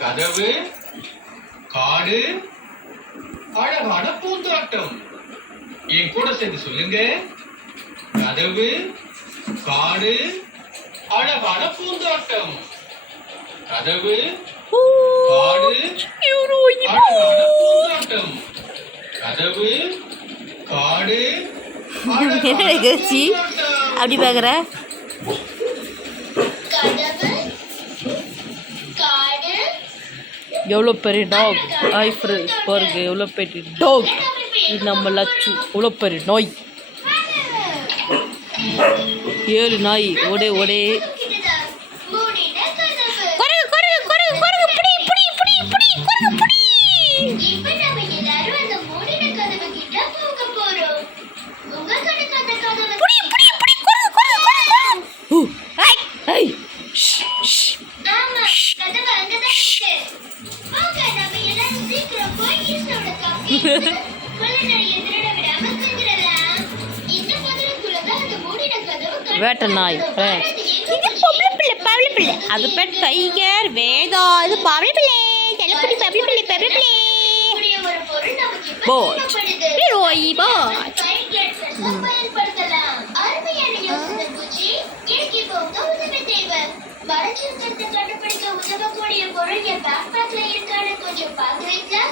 கதவு காடு அழகான பூந்தோட்டம். என் கூட சேர்ந்து சொல்லுங்க. கதவு காடு அழகான பூந்தோட்டம். கதவு காடு அழகான பூந்தோட்டம். கதவு காடு அப்படி பாக்குற எவ்வளோ பெரிய டாக். ஹாய் ஃப்ரெண்ட்ஸ், பாருங்க எவ்வளோ பெரிய டாக். இது நம்ம லட்சு. எவ்வளோ பெரிய நாய். 7 நாய். ஓடே ஓடே. வேட்டை நாய். அது பேர் டைகர். வேதா. இது பவள பிள்ளை. செல்லக்குட்டி பவள பிள்ளை. பவள பிள்ளை. போட். ரோய் போட். கண்டுபிடிக்க உதவக்கூடிய பொருள் என் பேக் பேக்ல இருக்கான்னு கொஞ்சம் பாக்குறீங்களா?